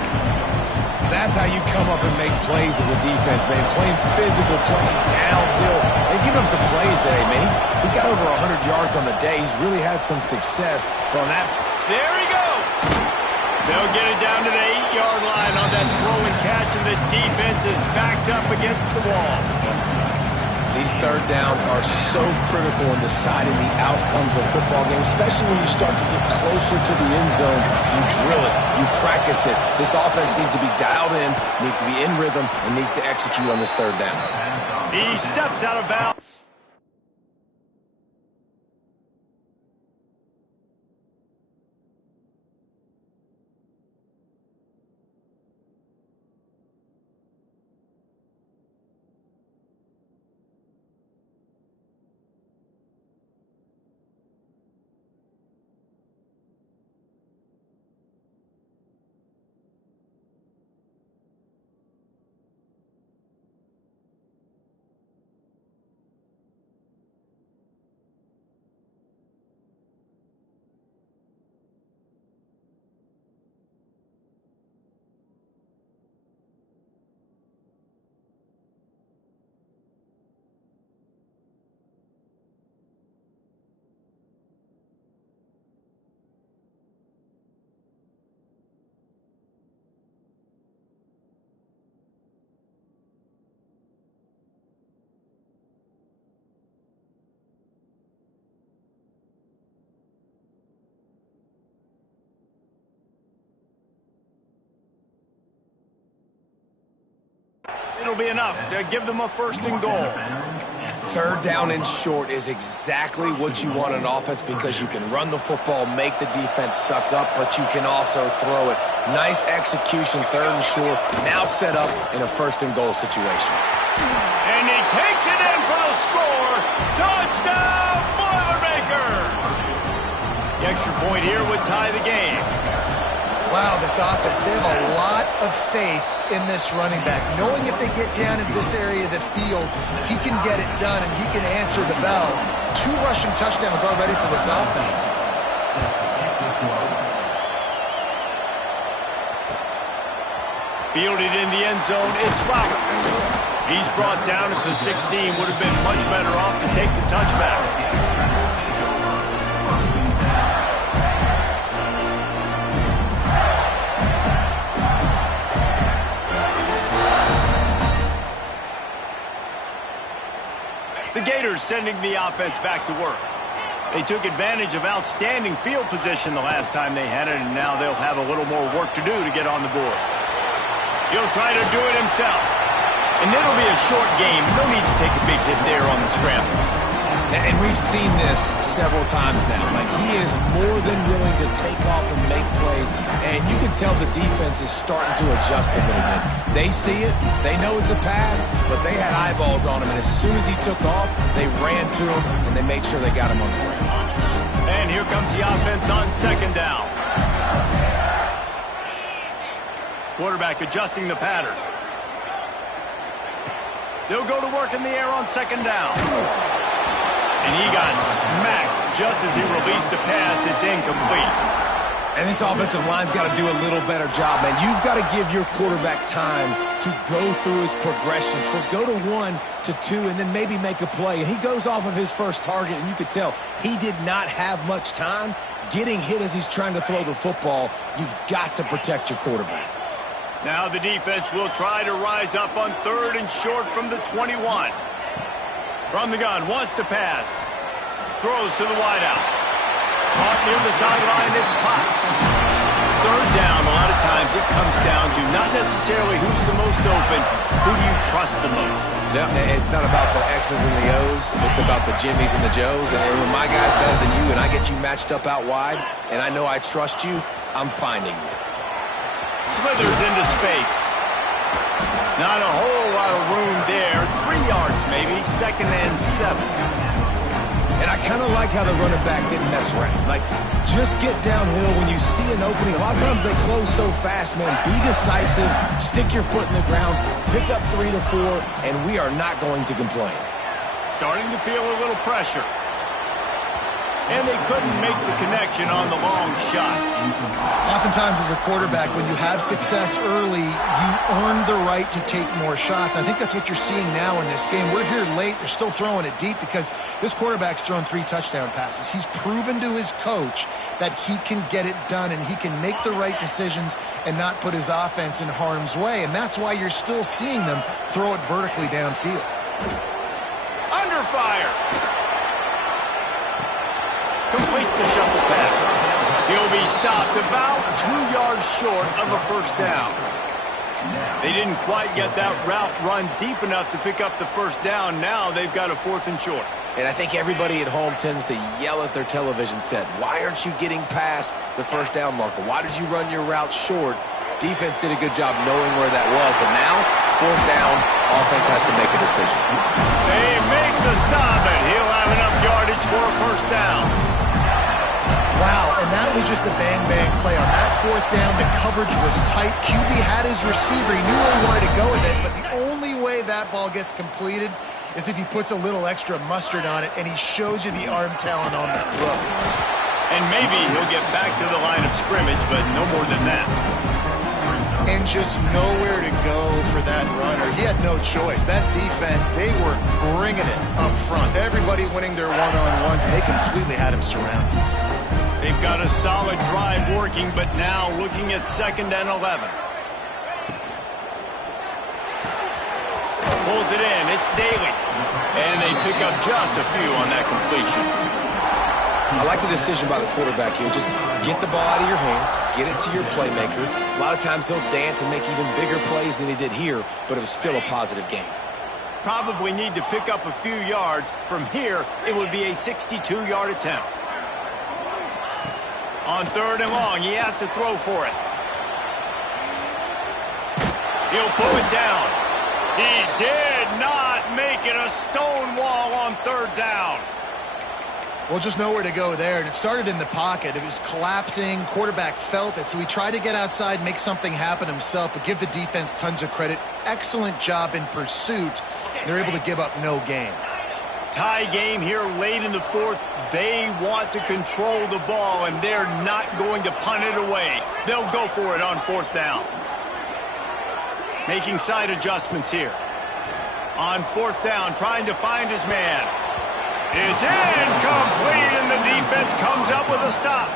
That's how you come up and make plays as a defense, man. Playing physical, playing downhill. They give him some plays today, man. He's got over 100 yards on the day. He's really had some success on that. There he goes. They'll get it down to the 8-yard line on that throw and catch, and the defense is backed up against the wall. These third downs are so critical in deciding the outcomes of football games, especially when you start to get closer to the end zone. You drill it, you practice it. This offense needs to be dialed in, needs to be in rhythm, and needs to execute on this third down. He steps out of bounds. It'll be enough to give them a 1st and goal. Third down and short is exactly what you want in offense because you can run the football, make the defense suck up, but you can also throw it. Nice execution, 3rd and short, now set up in a 1st and goal situation. And he takes it in for the score. Touchdown, Boilermakers! The extra point here would tie the game. Wow, this offense, they have a lot of faith in this running back. Knowing if they get down in this area of the field, he can get it done and he can answer the bell. 2 rushing touchdowns already for this offense. Fielded in the end zone, it's Roberts. He's brought down at the 16, would have been much better off to take the touchback. The Gators sending the offense back to work. They took advantage of outstanding field position the last time they had it, and now they'll have a little more work to do to get on the board. He'll try to do it himself. And it'll be a short game. No need to take a big hit there on the scramble. And we've seen this several times now. Like, he is more than willing to take off and make plays. And you can tell the defense is starting to adjust a little bit. They see it. They know it's a pass, but they had eyeballs on him. And as soon as he took off, they ran to him, and they made sure they got him on the ground. And here comes the offense on second down. Quarterback adjusting the pattern. They'll go to work in the air on second down. And he got smacked just as he released the pass. It's incomplete. And this offensive line's got to do a little better job, man. You've got to give your quarterback time to go through his progressions. Go to 1 to 2 and then maybe make a play. And he goes off of his first target, and you could tell he did not have much time getting hit as he's trying to throw the football. You've got to protect your quarterback. Now the defense will try to rise up on third and short from the 21. From the gun, wants to pass. Throws to the wideout. Caught near the sideline, it's Potts. Third down, a lot of times it comes down to not necessarily who's the most open, who do you trust the most? Yeah, it's not about the X's and the O's. It's about the Jimmies and the Joes. And when my guy's better than you and I get you matched up out wide and I know I trust you, I'm finding you. Slithers into space. Not a whole lot of room there. 3 yards maybe, second and 7. And I kind of like how the running back didn't mess around. Like, just get downhill when you see an opening. A lot of times they close so fast, man. Be decisive, stick your foot in the ground, pick up 3 to 4, and we are not going to complain. Starting to feel a little pressure. And they couldn't make the connection on the long shot. Oftentimes as a quarterback, when you have success early, you earn the right to take more shots. I think that's what you're seeing now in this game. We're here late. They're still throwing it deep because this quarterback's thrown 3 touchdown passes. He's proven to his coach that he can get it done and he can make the right decisions and not put his offense in harm's way. And that's why you're still seeing them throw it vertically downfield. Under fire. Completes the shuffle pass. He'll be stopped about 2 yards short of a first down. They didn't quite get that route run deep enough to pick up the first down. Now they've got a 4th and short. And I think everybody at home tends to yell at their television set. Why aren't you getting past the first down marker? Why did you run your route short? Defense did a good job knowing where that was. But now, 4th down, offense has to make a decision. They make the stop, and he'll have enough yardage for a first down. Wow, and that was just a bang-bang play. On that 4th down, the coverage was tight. QB had his receiver. He knew where he wanted to go with it, but the only way that ball gets completed is if he puts a little extra mustard on it, and he shows you the arm talent on the throw. And maybe he'll get back to the line of scrimmage, but no more than that. And just nowhere to go for that runner. He had no choice. That defense, they were bringing it up front. Everybody winning their one-on-ones, and they completely had him surrounded. They've got a solid drive working, but now looking at 2nd and 11. Pulls it in. It's Daly. And they pick up just a few on that completion. I like the decision by the quarterback here. Just get the ball out of your hands, get it to your playmaker. A lot of times he'll dance and make even bigger plays than he did here, but it was still a positive game. Probably need to pick up a few yards. From here, it would be a 62-yard attempt. On 3rd and long, he has to throw for it. He'll pull it down. He did not make it a stone wall on 3rd down. Well, just nowhere to go there. And it started in the pocket. It was collapsing. Quarterback felt it. So he tried to get outside, make something happen himself, but give the defense tons of credit. Excellent job in pursuit. They're able to give up no gain. Tie game here late in the 4th. They want to control the ball, and they're not going to punt it away. They'll go for it on 4th down. Making side adjustments here. On 4th down, trying to find his man. It's incomplete, and the defense comes up with a stop.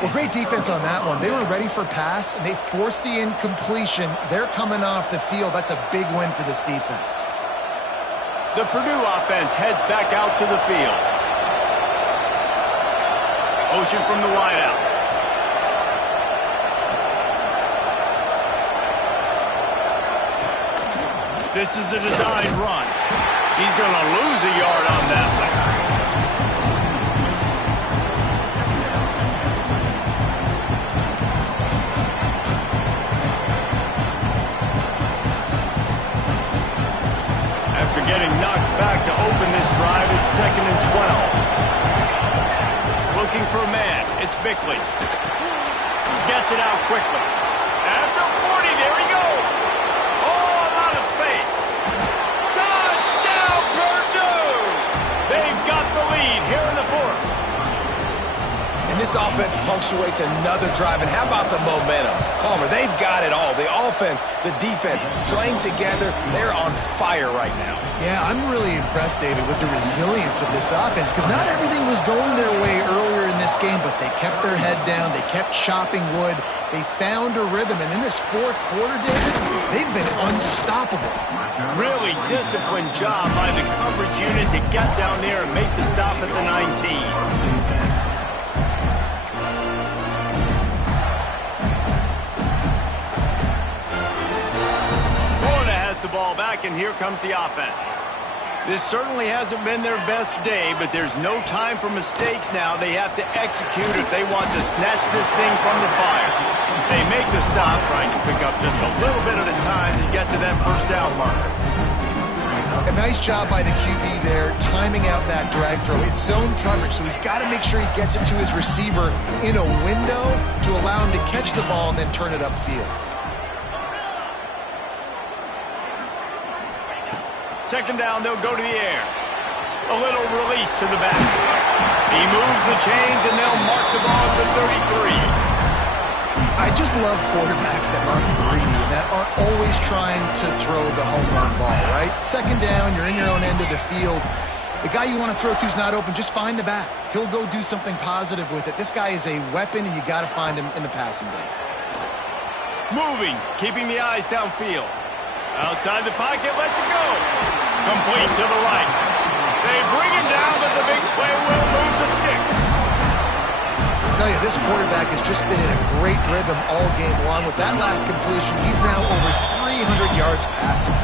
Well, great defense on that one. They were ready for pass, and they forced the incompletion. They're coming off the field. That's a big win for this defense. The Purdue offense heads back out to the field. Ocean from the wideout. This is a designed run. He's going to lose a yard on that one. After getting knocked back to open this drive, it's 2nd and 12. Looking for a man. It's Bickley. Gets it out quickly. At the 40, there he goes. Oh, a lot of space. Touchdown, Purdue! They've got the lead here in the 4th. And this offense punctuates another drive. And how about the momentum? Palmer, they've got it all. The offense, the defense, playing together. They're on fire right now. Yeah, I'm really impressed, David, with the resilience of this offense, because not everything was going their way earlier in this game, but they kept their head down. They kept chopping wood. They found a rhythm. And in this 4th quarter, David, they've been unstoppable. Really disciplined job by the coverage unit to get down there and make the stop at the 19. The ball back, and here comes the offense. This certainly hasn't been their best day, but there's no time for mistakes now. They have to execute if they want to snatch this thing from the fire. They make the stop, trying to pick up just a little bit at a time to get to that first down marker. A nice job by the QB there, timing out that drag throw. It's zone coverage, so he's got to make sure he gets it to his receiver in a window to allow him to catch the ball and then turn it upfield. 2nd down, they'll go to the air. A little release to the back. He moves the chains, and they'll mark the ball at the 33. I just love quarterbacks that aren't greedy and that aren't always trying to throw the home run ball, right? 2nd down, you're in your own end of the field. The guy you want to throw to is not open. Just find the back. He'll go do something positive with it. This guy is a weapon, and you got to find him in the passing game. Moving, keeping the eyes downfield. Outside the pocket, lets it go. Complete to the right. They bring him down, but the big play will move the sticks. I'll tell you, this quarterback has just been in a great rhythm all game long. With that last completion, he's now over 300 yards passing.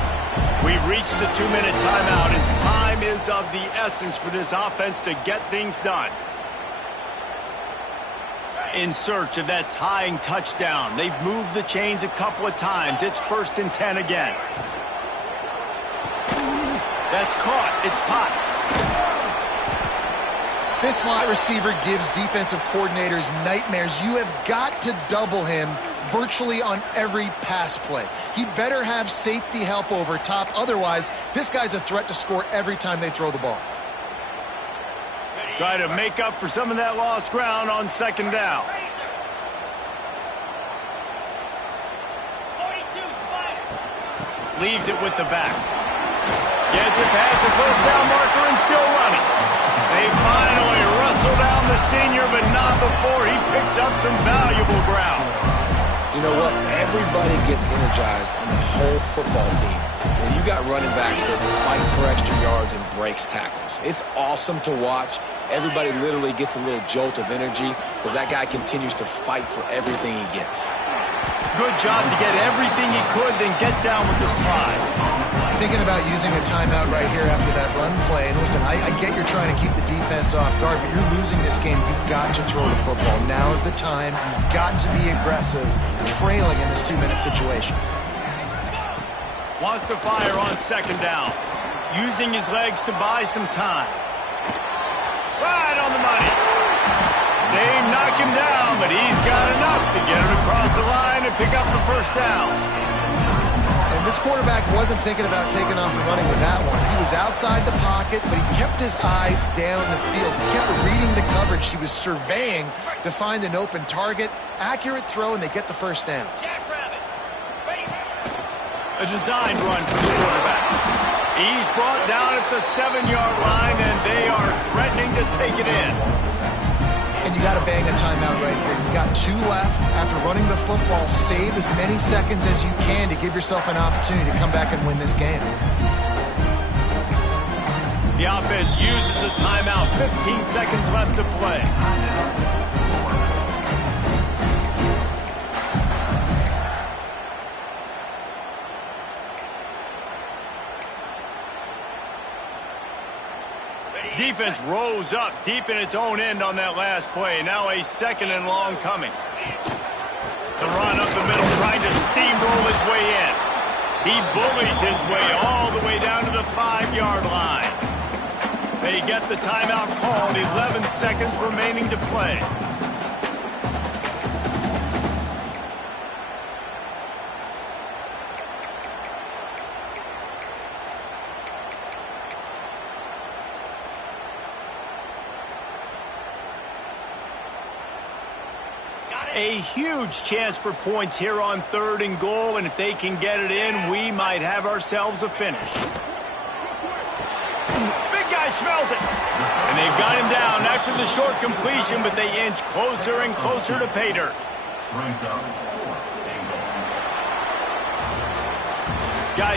We've reached the 2-minute timeout, and time is of the essence for this offense to get things done. In search of that tying touchdown. They've moved the chains a couple of times. It's 1st and 10 again. That's caught. It's Potts. This slot receiver gives defensive coordinators nightmares. You have got to double him virtually on every pass play. He better have safety help over top. Otherwise, this guy's a threat to score every time they throw the ball. Try to make up for some of that lost ground on 2nd down. Leaves it with the back. Gets it past the first down marker and still running. They finally wrestle down the senior, but not before he picks up some valuable ground. You know what? Everybody gets energized on the whole football team when you got running backs that fight for extra yards and breaks tackles. It's awesome to watch. Everybody literally gets a little jolt of energy because that guy continues to fight for everything he gets. Good job to get everything he could, then get down with the slide. Thinking about using a timeout right here after that run play. And listen, I get you're trying to keep the defense off guard, but you're losing this game. You've got to throw the football. Now is the time. You've got to be aggressive, trailing in this 2-minute situation. Wants to fire on 2nd down. Using his legs to buy some time. Right on the money. They knock him down, but he's got enough to get it across the line and pick up the first down. And this quarterback wasn't thinking about taking off and running with that one. He was outside the pocket, but he kept his eyes down the field. He kept reading the coverage. He was surveying to find an open target. Accurate throw, and they get the first down. A designed run for the quarterback. He's brought down at the 7-yard line, and they are threatening to take it in. And you got to bang a timeout right here. You've got 2 left. After running the football, save as many seconds as you can to give yourself an opportunity to come back and win this game. The offense uses a timeout. 15 seconds left to play. defense rose up deep in its own end on that last play. Now a 2nd and long coming. The run up the middle, trying to steamroll his way in. He bullies his way all the way down to the 5-yard line. They get the timeout called, 11 seconds remaining to play. A huge chance for points here on 3rd and goal, and if they can get it in, we might have ourselves a finish. Big guy smells it. And they've got him down after the short completion, but they inch closer and closer to pay dirt.